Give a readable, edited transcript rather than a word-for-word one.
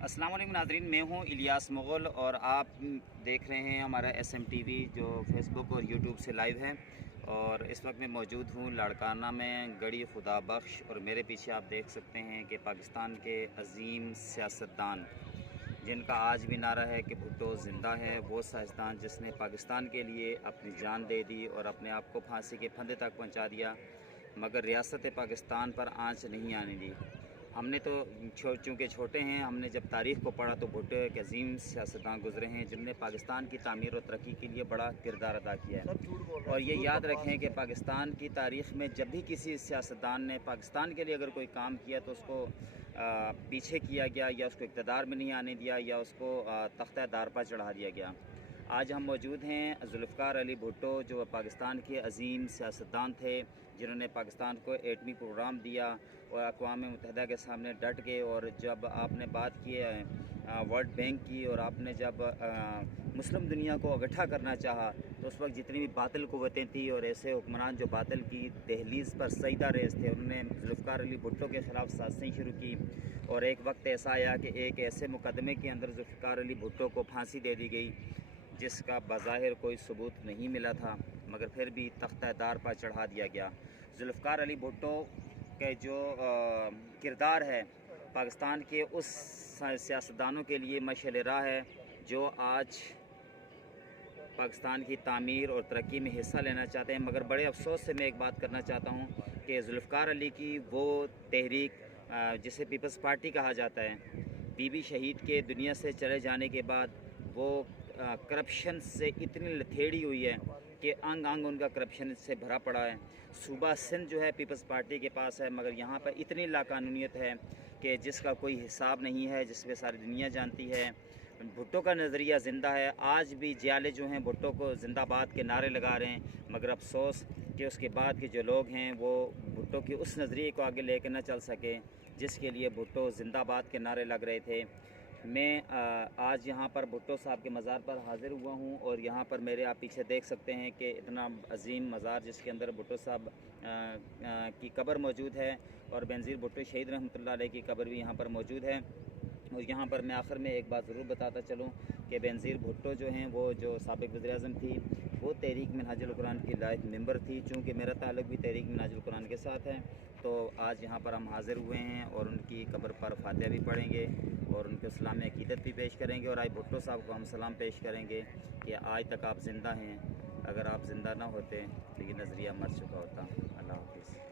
अस्सलाम वालेकुम नाज़रीन, मैं हूं इलियास मुग़ल और आप देख रहे हैं हमारा SM TV जो फेसबुक और यूट्यूब से लाइव है। और इस वक्त मैं मौजूद हूं लाड़काना में गढ़ी खुदा बख्श, और मेरे पीछे आप देख सकते हैं कि पाकिस्तान के अजीम सियासतदान जिनका आज भी नारा है कि भुट्टो ज़िंदा है, वो सियासतदान जिसने पाकिस्तान के लिए अपनी जान दे दी और अपने आप को फांसी के फंदे तक पहुँचा दिया, मगर रियासत पाकिस्तान पर आँच नहीं आने दी। हमने तो चूँकि छोटे हैं, हमने जब तारीख़ को पढ़ा तो भुट्टो एक अजीम सियासतदान गुज़रे हैं जिनने पाकिस्तान की तामीर और तरक्की के लिए बड़ा किरदार अदा किया है। और ये याद रखें कि पाकिस्तान की तारीख़ में जब भी किसी सियासतदान ने पाकिस्तान के लिए अगर कोई काम किया तो उसको पीछे किया गया, या उसको इक़्तिदार में नहीं आने दिया, या उसको तख्ता दार पर चढ़ा दिया गया। आज हम मौजूद हैं जुल्फ़िकार अली भुट्टो, जो पाकिस्तान के अजीम सियासतदान थे जिन्होंने पाकिस्तान को एटमी प्रोग्राम दिया और अक़वाम मुत्तहिदा के सामने डट गए। और जब आपने बात की वर्ल्ड बैंक की, और आपने जब मुस्लिम दुनिया को इकट्ठा करना चाहा, तो उस वक्त जितनी भी बातिल क़ुव्वतें थी और ऐसे हुक्मरान जो बातिल की दहलीज़ पर सईदा रेज़ थे, उन्होंने जुल्फ़िकार अली भुट्टो के ख़िलाफ़ साज़िशें शुरू की। और एक वक्त ऐसा आया कि एक ऐसे मुकदमे के अंदर जुल्फ़िकार अली भुट्टो को फांसी दे दी गई जिसका बज़ाहिर कोई सबूत नहीं मिला था, मगर फिर भी तख्ता दार पर चढ़ा दिया गया। जुल्फ़िकार अली भुट्टो के जो किरदार है पाकिस्तान के उस सियासतदानों के लिए मशाल राह है जो आज पाकिस्तान की तामीर और तरक्की में हिस्सा लेना चाहते हैं। मगर बड़े अफसोस से मैं एक बात करना चाहता हूँ कि जुल्फ़िकार अली की वो तहरीक जिसे पीपल्स पार्टी कहा जाता है, बीबी शहीद के दुनिया से चले जाने के बाद वो करप्शन से इतनी लथेड़ी हुई है कि अंग अंग उनका करप्शन से भरा पड़ा है। सूबा सिंध जो है पीपल्स पार्टी के पास है, मगर यहाँ पर इतनी लाकानूनियत है कि जिसका कोई हिसाब नहीं है, जिसपे सारी दुनिया जानती है। भुट्टो का नज़रिया ज़िंदा है, आज भी जियाले जो हैं भुट्टो को ज़िंदाबाद के नारे लगा रहे हैं, मगर अफसोस कि उसके बाद के जो लोग हैं वो भुट्टो के उस नज़रिए को आगे लेकर न चल सके जिसके लिए भुट्टो ज़िंदाबाद के नारे लग रहे थे। मैं आज यहाँ पर भुट्टो साहब के मज़ार पर हाज़िर हुआ हूँ, और यहाँ पर मेरे आप पीछे देख सकते हैं कि इतना अजीम मज़ार जिसके अंदर भुट्टो साहब की कब्र मौजूद है, और बेनज़ीर भुट्टो शहीद रहमतुल्लाह अलैह की कब्र भी यहाँ पर मौजूद है। और यहाँ पर मैं आखिर में एक बात ज़रूर बताता चलूँ कि बेनज़ीर भुट्टो जो हैं वो जो साबिक़ वज़ीर-ए-आज़म थी, वो तहरीक मिनहाजुल कुरान की लाइफ मेंबर थी। चूँकि मेरा ताल्लुक़ भी तहरीक मिनहाजुल कुरान के साथ है, तो आज यहाँ पर हम हाज़िर हुए हैं और उनकी कब्र पर फातिहा भी पढ़ेंगे और उनको इस्लामी अक़ीदत भी पेश करेंगे। और आज भुट्टो साहब को हम सलाम पेश करेंगे कि आज तक आप ज़िंदा हैं, अगर आप ज़िंदा ना होते तो ये नज़रिया मर चुका होता। अल्लाह हाफ़िज़।